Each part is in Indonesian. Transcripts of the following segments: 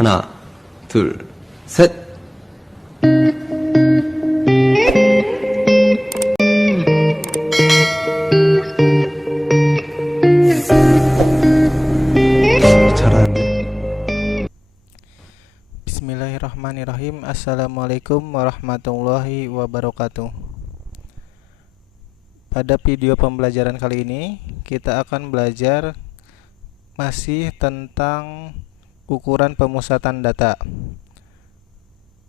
하나, 둘, 셋. 잘하는데. Bismillahirrahmanirrahim. Assalamualaikum warahmatullahi wabarakatuh. Pada video pembelajaran kali ini kita akan belajar masih tentang ukuran pemusatan data.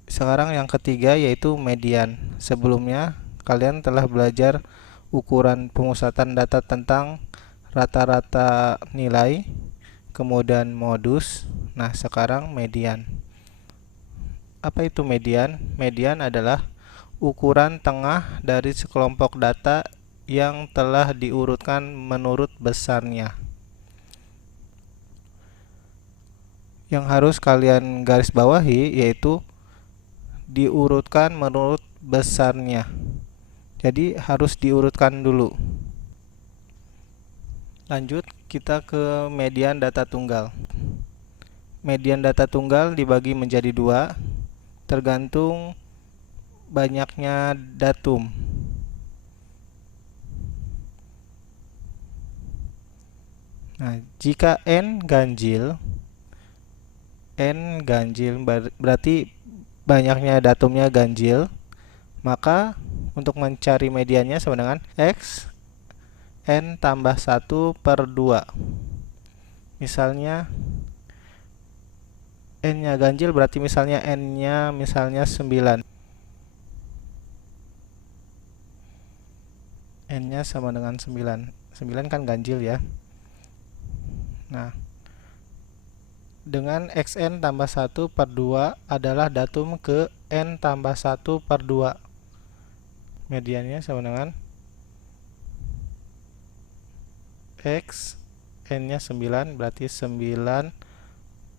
Sekarang yang ketiga yaitu median. Sebelumnya kalian telah belajar ukuran pemusatan data tentang rata-rata nilai, kemudian modus. Nah, sekarang median. Apa itu median? Median adalah ukuran tengah dari sekelompok data yang telah diurutkan menurut besarnya. Yang harus kalian garis bawahi yaitu diurutkan menurut besarnya. Jadi harus diurutkan dulu. Lanjut kita ke median data tunggal. Median data tunggal dibagi menjadi dua, tergantung banyaknya datum. Nah, jika n ganjil berarti banyaknya datumnya ganjil, maka untuk mencari mediannya sama dengan x n tambah 1 per 2. Misalnya n nya ganjil berarti misalnya n nya misalnya 9, n nya sama dengan 9 kan ganjil ya. Nah, dengan xn tambah 1 per 2 adalah datum ke n tambah 1 per 2. Mediannya sama dengan x n nya 9 berarti 9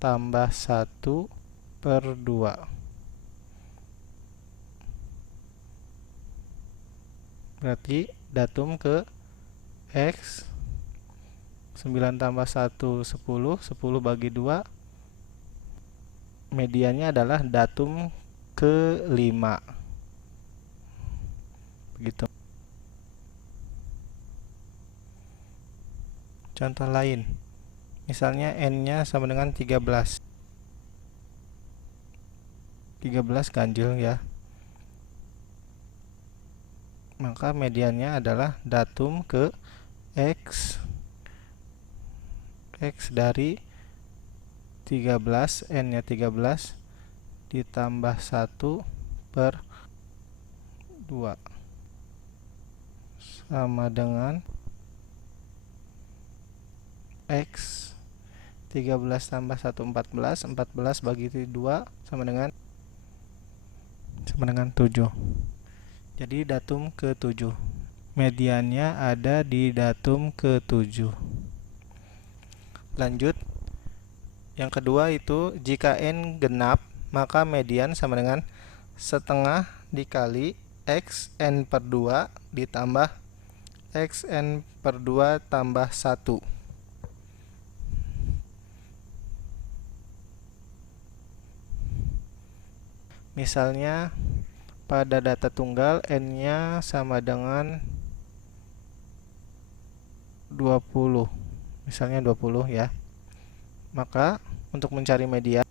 tambah 1 per 2. Berarti datum ke x 9 tambah 1 10, 10 bagi 2. Mediannya adalah datum ke 5. Begitu. Contoh lain. Misalnya n-nya sama dengan 13. 13 ganjil ya. Maka mediannya adalah datum ke x dari 13, n-nya 13 ditambah 1 per 2 sama dengan x 13 tambah 1 14, 14 bagi 2 sama dengan 7. Jadi datum ke 7. Mediannya ada di datum ke 7. Lanjut. Yang kedua itu jika n genap, maka median sama dengan setengah dikali x n per 2 ditambah x n per 2 tambah 1. Misalnya pada data tunggal n-nya sama dengan 20. Misalnya 20 ya. Maka untuk mencari median,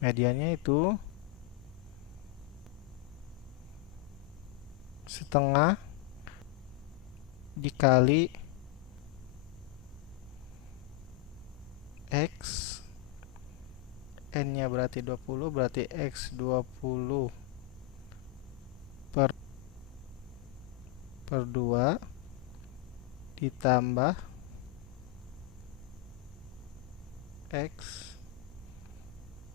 mediannya itu setengah dikali x n-nya berarti 20, berarti x 20 per 2 ditambah x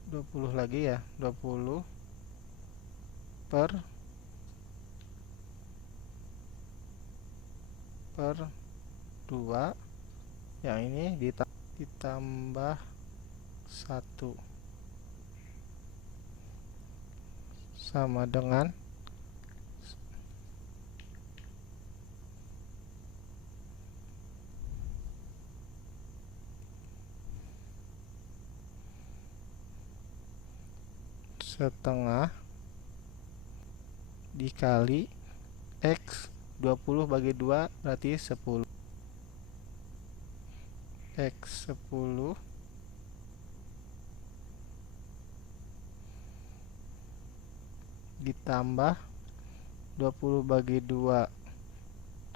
20 lagi ya, 20 per 2, yang ini ditambah 1 sama dengan setengah dikali X 20 bagi 2 berarti 10. X 10 ditambah 20 bagi 2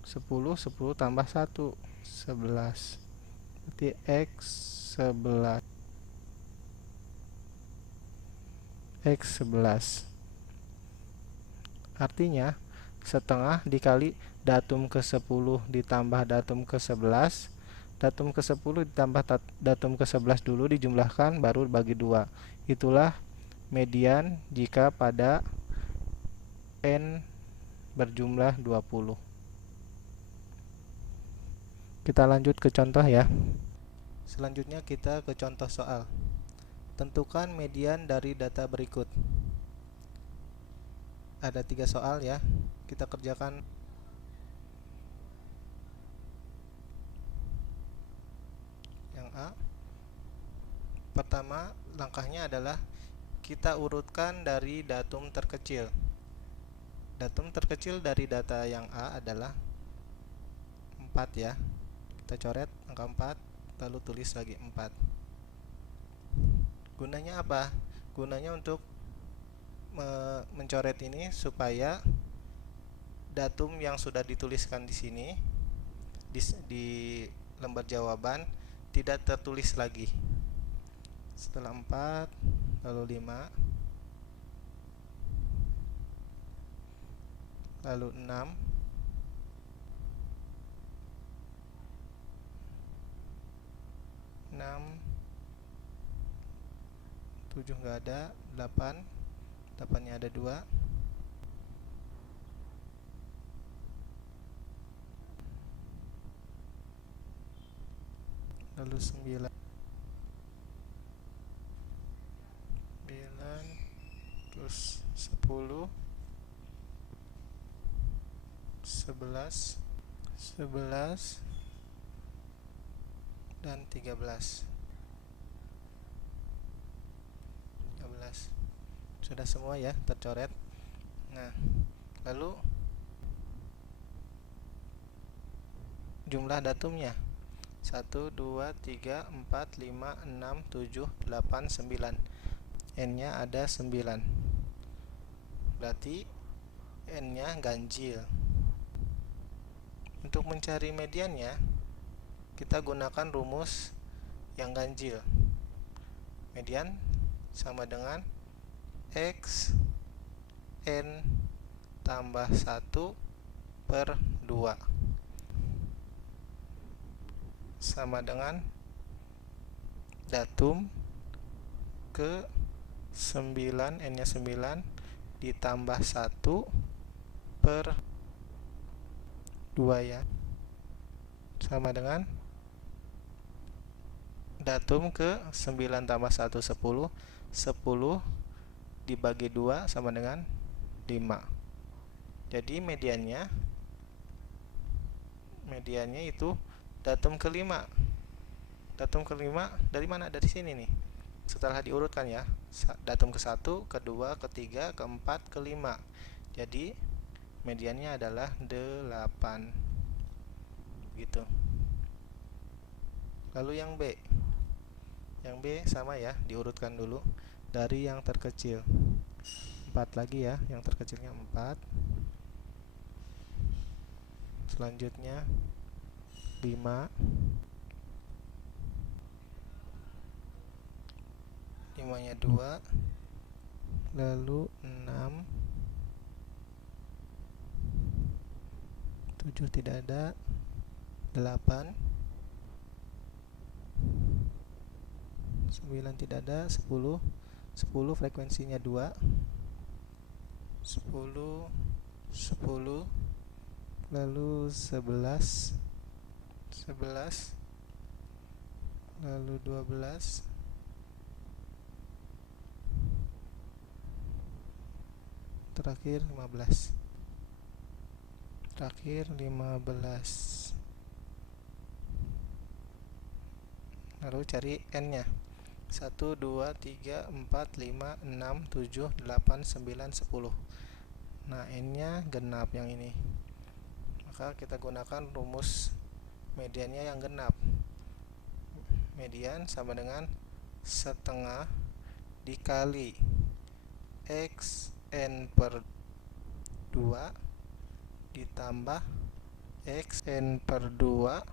10, 10 tambah 1 11. Berarti X 11. X 11 artinya setengah dikali datum ke 10 ditambah datum ke 11. Datum ke 10 ditambah datum ke 11 dulu dijumlahkan baru bagi 2. Itulah median jika pada N berjumlah 20. Kita lanjut ke contoh ya. Selanjutnya kita ke contoh soal. Tentukan median dari data berikut. Ada 3 soal ya. Kita kerjakan. Yang A. Pertama, langkahnya adalah kita urutkan dari datum terkecil. Datum terkecil dari data yang A adalah 4 ya. Kita coret angka 4, lalu tulis lagi 4. Gunanya apa? Gunanya untuk mencoret ini supaya datum yang sudah dituliskan di sini di lembar jawaban tidak tertulis lagi. Setelah 4, lalu 5, lalu 6, tujuh nggak ada, 8, 8-nya ada 2, lalu 9, terus 10, 11, dan 13. Sudah semua ya tercoret. Nah, lalu jumlah datumnya 1, 2, 3, 4, 5, 6, 7, 8, 9. N-nya ada 9. Berarti N-nya ganjil. Untuk mencari mediannya, kita gunakan rumus yang ganjil. Median sama dengan X N tambah 1 per 2 sama dengan datum ke 9, N nya 9 ditambah 1 per 2 ya, sama dengan datum ke 9 tambah 1 10, 10 dibagi 2 sama dengan 5. Jadi mediannya itu datum kelima. Datum kelima dari mana? Dari sini nih. Setelah diurutkan ya, datum ke-1, ke-2, ke-3, ke-4, ke-5. Jadi mediannya adalah 8. Gitu. Lalu yang B. Yang B sama ya, diurutkan dulu dari yang terkecil. 4 lagi ya, yang terkecilnya 4. Selanjutnya 5. 5-nya 2. Lalu 6. 7 tidak ada. 8. 9 tidak ada. 10 frekuensinya 2. 10, lalu 11, lalu 12, terakhir 15. Lalu cari N nya. 1, 2, 3, 4, 5, 6, 7, 8, 9, 10. Nah, N-nya genap yang ini. Maka kita gunakan rumus mediannya yang genap. Median sama dengan setengah dikali xn per 2 ditambah xn per 2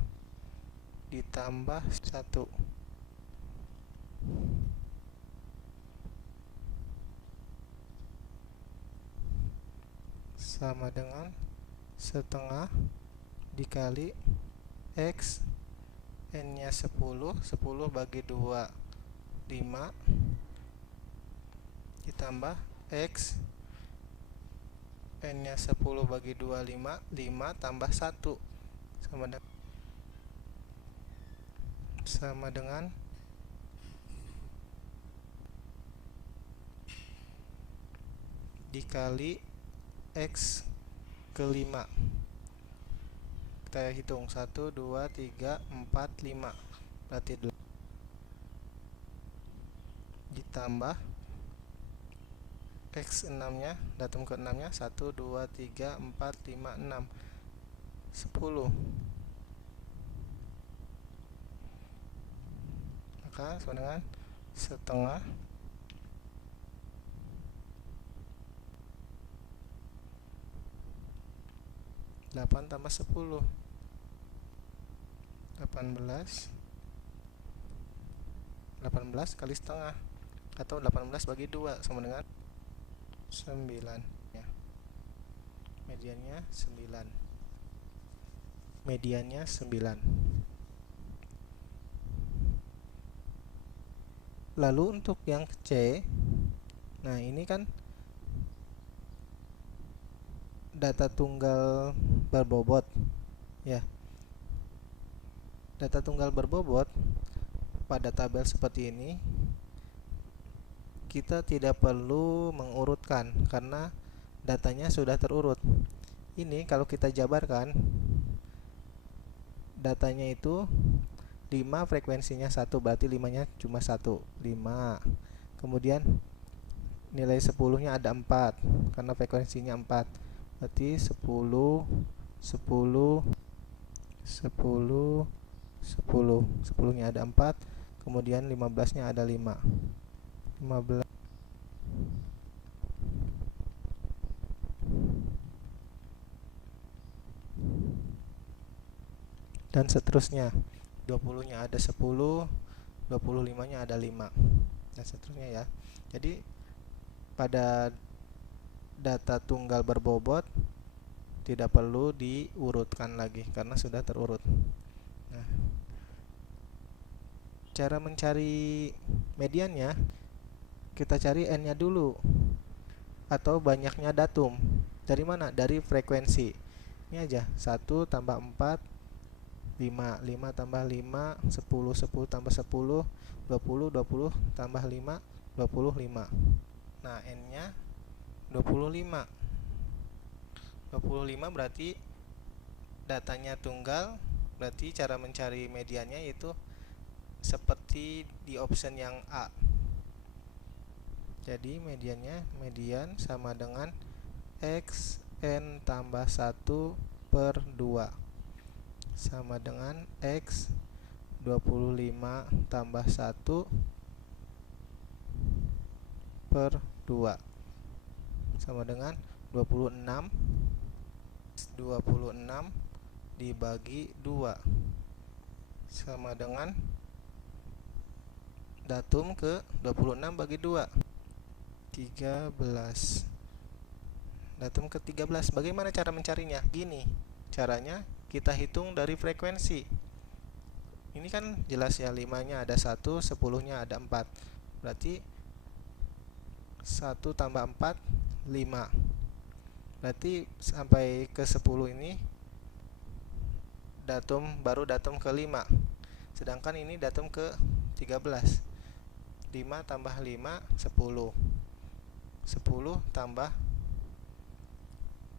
ditambah 1 sama dengan setengah dikali x n nya 10 bagi 2 5 ditambah x n nya 10 bagi 2 5 tambah 1 sama dengan dikali x ke 5. Kita hitung 1, 2, 3, 4, 5. Berarti ditambah x6 nya, datum ke 6 nya 1, 2, 3, 4, 5, 6 10. Maka sama dengan setengah delapan tambah 10 18 kali setengah atau 18 bagi 2 sama dengan 9 ya. Mediannya 9. Lalu untuk yang C, nah ini kan data tunggal berbobot ya. Data tunggal berbobot pada tabel seperti ini kita tidak perlu mengurutkan karena datanya sudah terurut. Ini kalau kita jabarkan datanya itu 5, frekuensinya 1, berarti 5 nya cuma 1, 5. Kemudian nilai 10 nya ada 4 karena frekuensinya 4, berarti 10 nya ada 4, kemudian 15 nya ada 5 dan seterusnya. 20 nya ada 10, 25 nya ada 5 dan seterusnya ya. Jadi pada data tunggal berbobot tidak perlu diurutkan lagi karena sudah terurut. Nah, cara mencari mediannya, kita cari n nya dulu atau banyaknya datum. Dari mana? Dari frekuensi. Ini aja, 1 tambah 4 5 tambah 5 10 tambah 10 20 tambah 5 25. Nah, n nya 25 berarti datanya tunggal, berarti cara mencari mediannya itu seperti di option yang A. Jadi median sama dengan x n tambah 1 per 2 sama dengan x 25 tambah 1 per 2 sama dengan 26 dibagi 2 sama dengan datum ke 26 bagi 2 13. Datum ke 13. Bagaimana cara mencarinya? Gini caranya, kita hitung dari frekuensi. Ini kan jelas ya, 5 nya ada 1, 10 nya ada 4, berarti 1 tambah 4 5. Berarti sampai ke 10 ini baru datum ke 5. Sedangkan ini datum ke 13. 5 tambah 5 10. 10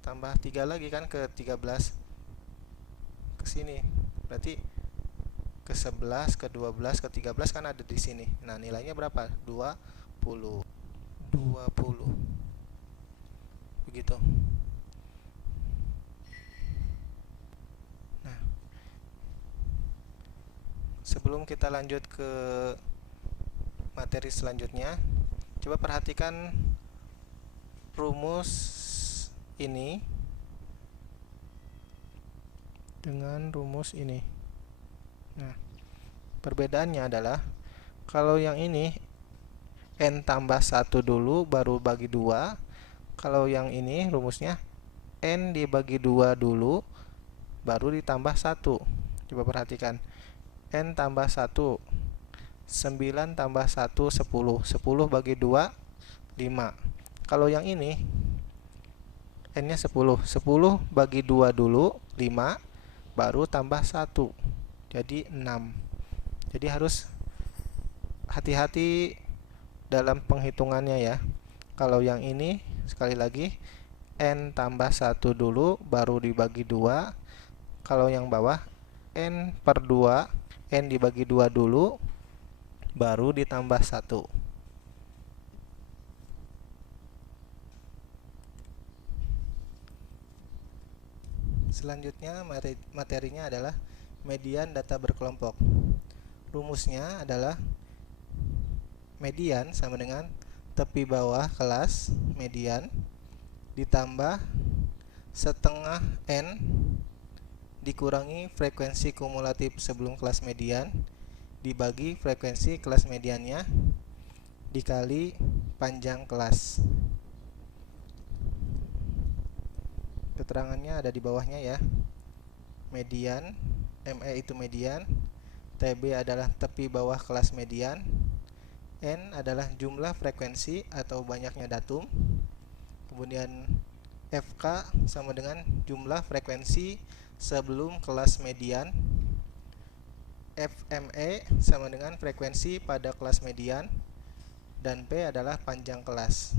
tambah 3 lagi kan ke 13 ke sini. Berarti ke ke-11, ke-12, ke-13 kan ada di sini. Nah, nilainya berapa? 20. Begitu. Nah, sebelum kita lanjut ke materi selanjutnya, coba perhatikan rumus ini dengan rumus ini. Nah, perbedaannya adalah kalau yang ini n tambah 1 dulu baru bagi 2. Kalau yang ini rumusnya n dibagi 2 dulu baru ditambah 1. Coba perhatikan. N tambah 1, 9 tambah 1, 10. 10 bagi 2, 5. Kalau yang ini n-nya 10. 10 bagi 2 dulu, 5, baru tambah 1. Jadi 6. Jadi harus hati-hati dalam penghitungannya ya. Kalau yang ini sekali lagi n tambah 1 dulu baru dibagi 2. Kalau yang bawah n per 2, n dibagi 2 dulu baru ditambah 1. Selanjutnya materinya adalah median data berkelompok. Rumusnya adalah median sama dengan tepi bawah kelas median ditambah setengah n dikurangi frekuensi kumulatif sebelum kelas median dibagi frekuensi kelas mediannya dikali panjang kelas. Keterangannya ada di bawahnya ya. Median, ME itu median, TB adalah tepi bawah kelas median, N adalah jumlah frekuensi atau banyaknya datum, kemudian FK sama dengan jumlah frekuensi sebelum kelas median, FME sama dengan frekuensi pada kelas median, dan P adalah panjang kelas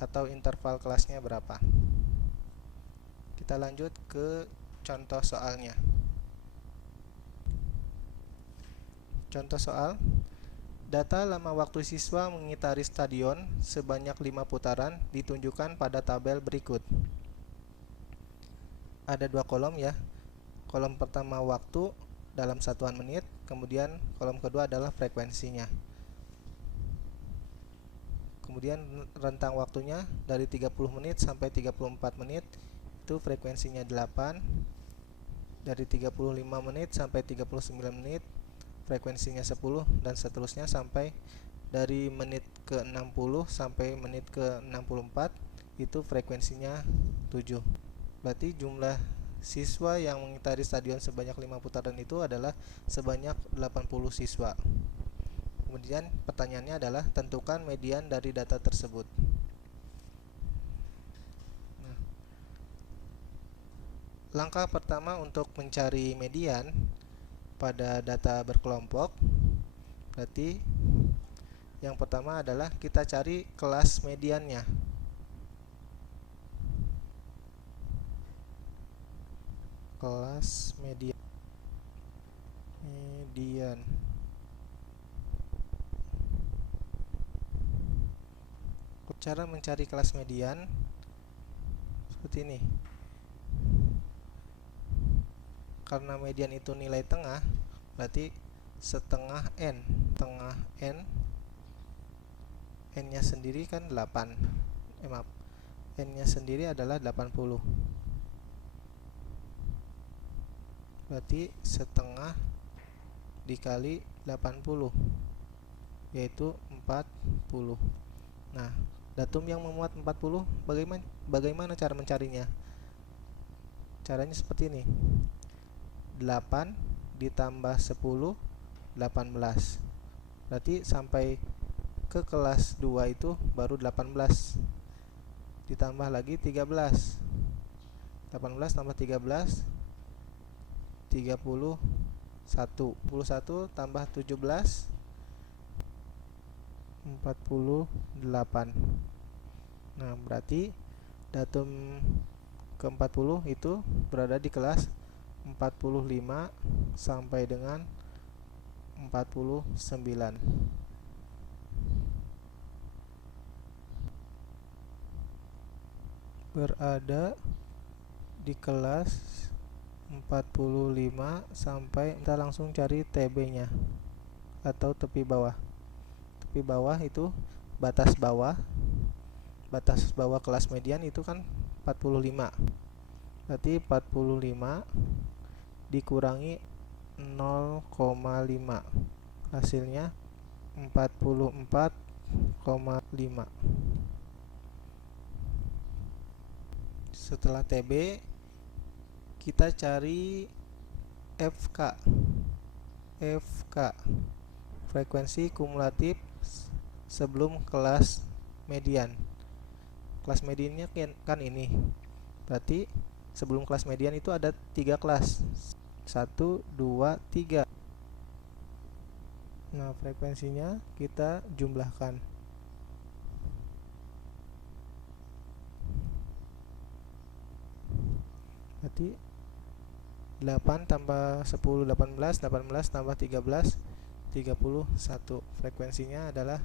atau interval kelasnya berapa. Kita lanjut ke contoh soalnya. Contoh soal, data lama waktu siswa mengitari stadion sebanyak 5 putaran ditunjukkan pada tabel berikut. Ada 2 kolom ya. Kolom pertama waktu dalam satuan menit, kemudian kolom kedua adalah frekuensinya. Kemudian rentang waktunya dari 30 menit sampai 34 menit, itu frekuensinya 8. Dari 35 menit sampai 39 menit frekuensinya 10, dan seterusnya sampai dari menit ke 60 sampai menit ke 64 itu frekuensinya 7. Berarti jumlah siswa yang mengitari stadion sebanyak 5 putaran itu adalah sebanyak 80 siswa. Kemudian pertanyaannya adalah tentukan median dari data tersebut. Langkah pertama untuk mencari median pada data berkelompok, berarti yang pertama adalah kita cari kelas mediannya. Kelas median. Cara mencari kelas median seperti ini. Karena median itu nilai tengah, berarti setengah n. Setengah n, n-nya sendiri kan 8. N-nya sendiri adalah 80. Berarti setengah dikali 80, yaitu 40. Nah, datum yang memuat 40, bagaimana cara mencarinya? Caranya seperti ini. 8 ditambah 10, 18. Berarti sampai ke kelas 2 itu baru 18. Ditambah lagi 13. 18 tambah 13, 31. 31 tambah 17, 48. Nah, berarti datum ke-40 itu berada di kelas 45 sampai dengan 49. Berada di kelas 45 sampai, kita langsung cari TB-nya atau tepi bawah. Tepi bawah itu batas bawah. Batas bawah kelas median itu kan 45. Berarti 45 dikurangi 0,5. Hasilnya 44,5. Setelah TB, kita cari FK. Frekuensi kumulatif sebelum kelas median. Kelas mediannya kan ini. Berarti sebelum kelas median itu ada 3 kelas. 1, 2, 3. Nah, frekuensinya kita jumlahkan. Berarti 8 tambah 10 18, 18 tambah 13 31. Frekuensinya adalah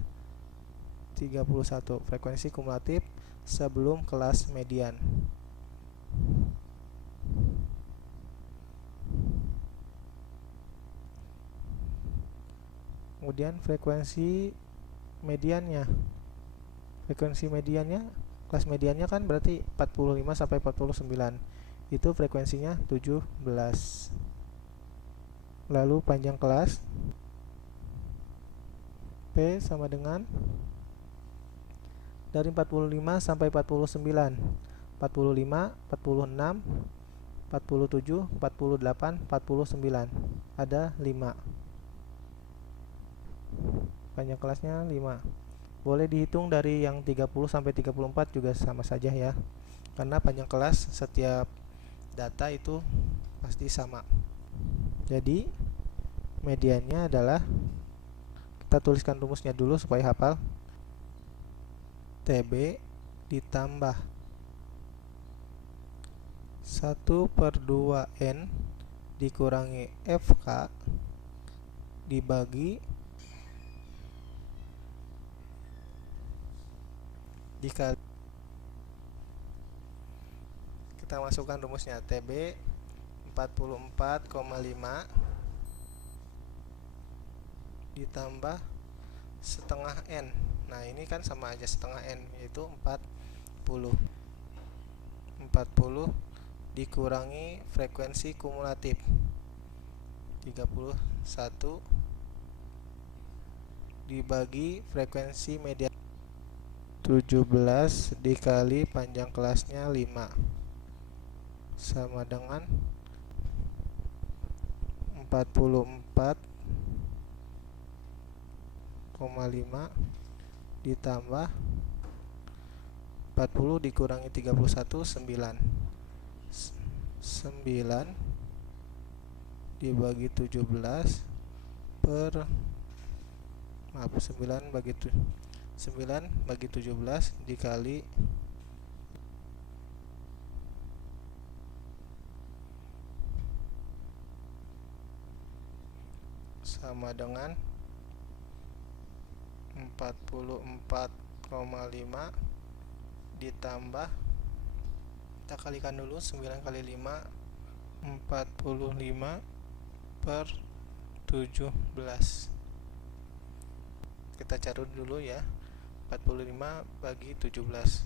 31. Frekuensi kumulatif sebelum kelas median. Kemudian frekuensi mediannya. Frekuensi mediannya, kelas mediannya kan berarti 45 sampai 49. Itu frekuensinya 17. Lalu panjang kelas P sama dengan dari 45 sampai 49. 45, 46, 47, 48, 49. Ada 5. Panjang kelasnya 5. Boleh dihitung dari yang 30 sampai 34 juga sama saja ya. Karena panjang kelas setiap data itu pasti sama. Jadi mediannya adalah, kita tuliskan rumusnya dulu supaya hafal. TB ditambah 1/2N dikurangi FK dibagi dikali. Kita masukkan rumusnya. TB 44,5 ditambah setengah N. Nah, ini kan sama aja setengah N, yaitu 40. 40 dikurangi frekuensi kumulatif 31 dibagi frekuensi median 17 dikali panjang kelasnya 5 sama dengan 44,5 ditambah 40 dikurangi 31, 9. 9 dibagi 17 per 9 bagi 17 dikali sama dengan 44,5 ditambah, kita kalikan dulu, 9 kali 5 45 per 17. Kita cari dulu ya. 45 bagi 17.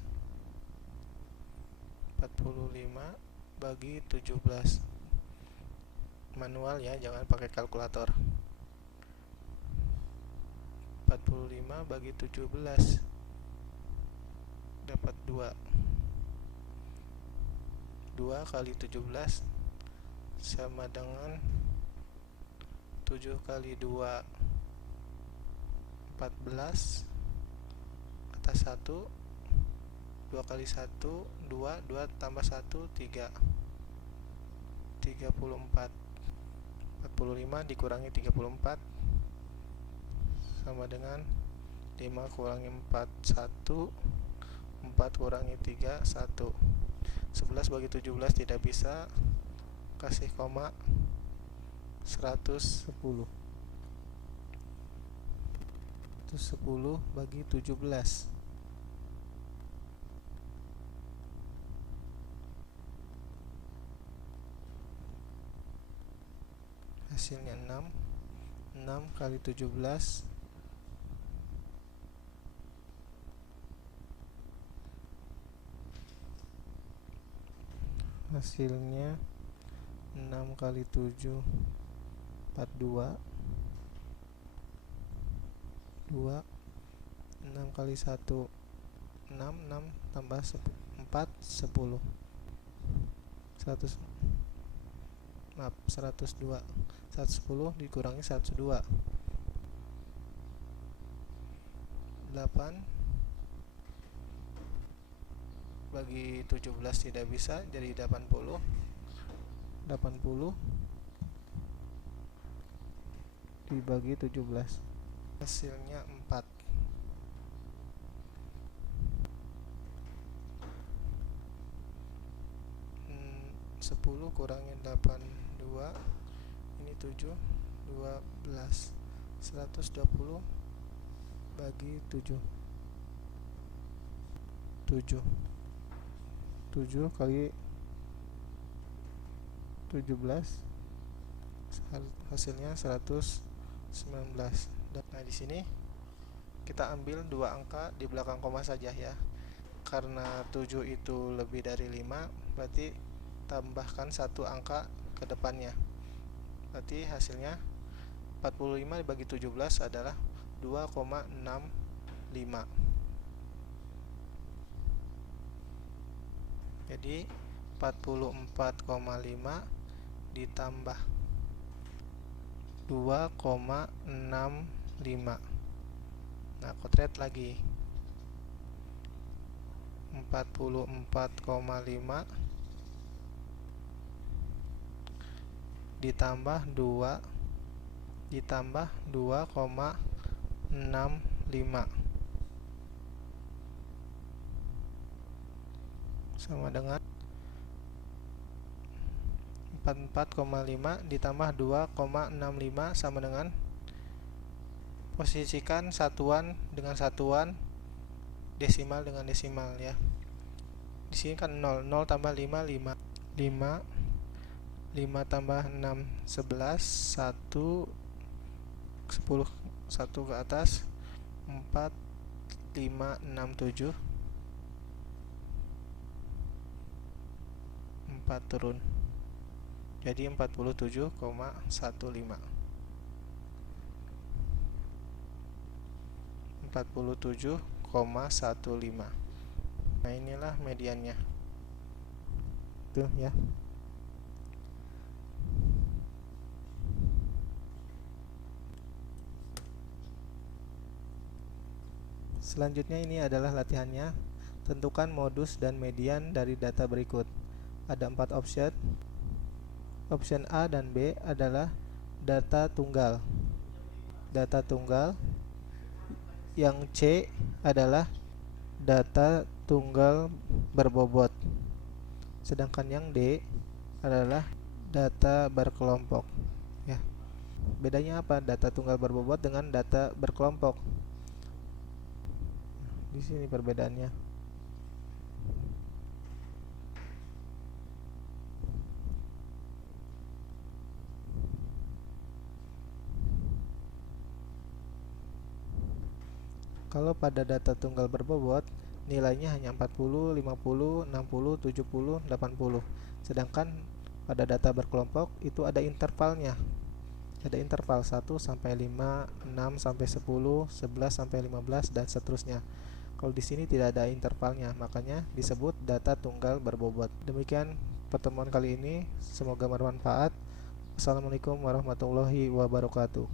45 bagi 17. Manual ya, jangan pakai kalkulator. 45 bagi 17 dapat 2. 2 kali 17 sama dengan 7 kali 2 14, atas 1, 2 kali 1 2, 2 tambah 1 3, 34. 45 dikurangi 34 sama dengan 5 kurangi 4 1, 4 kurangi 3 1. 11 bagi 17 tidak bisa, kasih koma 110 bagi 17, hasilnya 6 kali 17 hasilnya 6 kali 7 42, 6 kali 1 6 tambah 4 10 100, maaf 102, 110 dikurangi 102 8 bagi 17 tidak bisa, jadi 80 dibagi 17 hasilnya 4. 10 kurangi 82, ini 7, 12, 120 bagi 7 kali 17 hasilnya 119. Nah, di sini kita ambil dua angka di belakang koma saja ya. Karena 7 itu lebih dari 5, berarti tambahkan satu angka ke depannya. Berarti hasilnya 45 dibagi 17 adalah 2,65. Jadi 44,5 ditambah 2,65. Nah, kotret lagi 44,5 ditambah 2 ditambah 2,65 sama dengan 44,5 ditambah 2,65 sama dengan, posisikan satuan dengan satuan, desimal dengan desimal ya. Di sini kan 0 tambah 5 5 tambah 6 11 1 10 1 ke atas 4 5 6 7 4 turun, jadi 47,15 47,15. Nah, inilah mediannya tuh ya. Selanjutnya ini adalah latihannya. Tentukan modus dan median dari data berikut. Ada 4 option. Option A dan B adalah data tunggal. Data tunggal. Yang C adalah data tunggal berbobot. Sedangkan yang D adalah data berkelompok. Ya. Bedanya apa data tunggal berbobot dengan data berkelompok? Di sini perbedaannya. Kalau pada data tunggal berbobot, nilainya hanya 40, 50, 60, 70, 80. Sedangkan pada data berkelompok itu ada intervalnya. Ada interval 1 sampai 5, 6 sampai 10, 11 sampai 15 dan seterusnya. Kalau di sini tidak ada intervalnya, makanya disebut data tunggal berbobot. Demikian pertemuan kali ini, semoga bermanfaat. Assalamualaikum warahmatullahi wabarakatuh.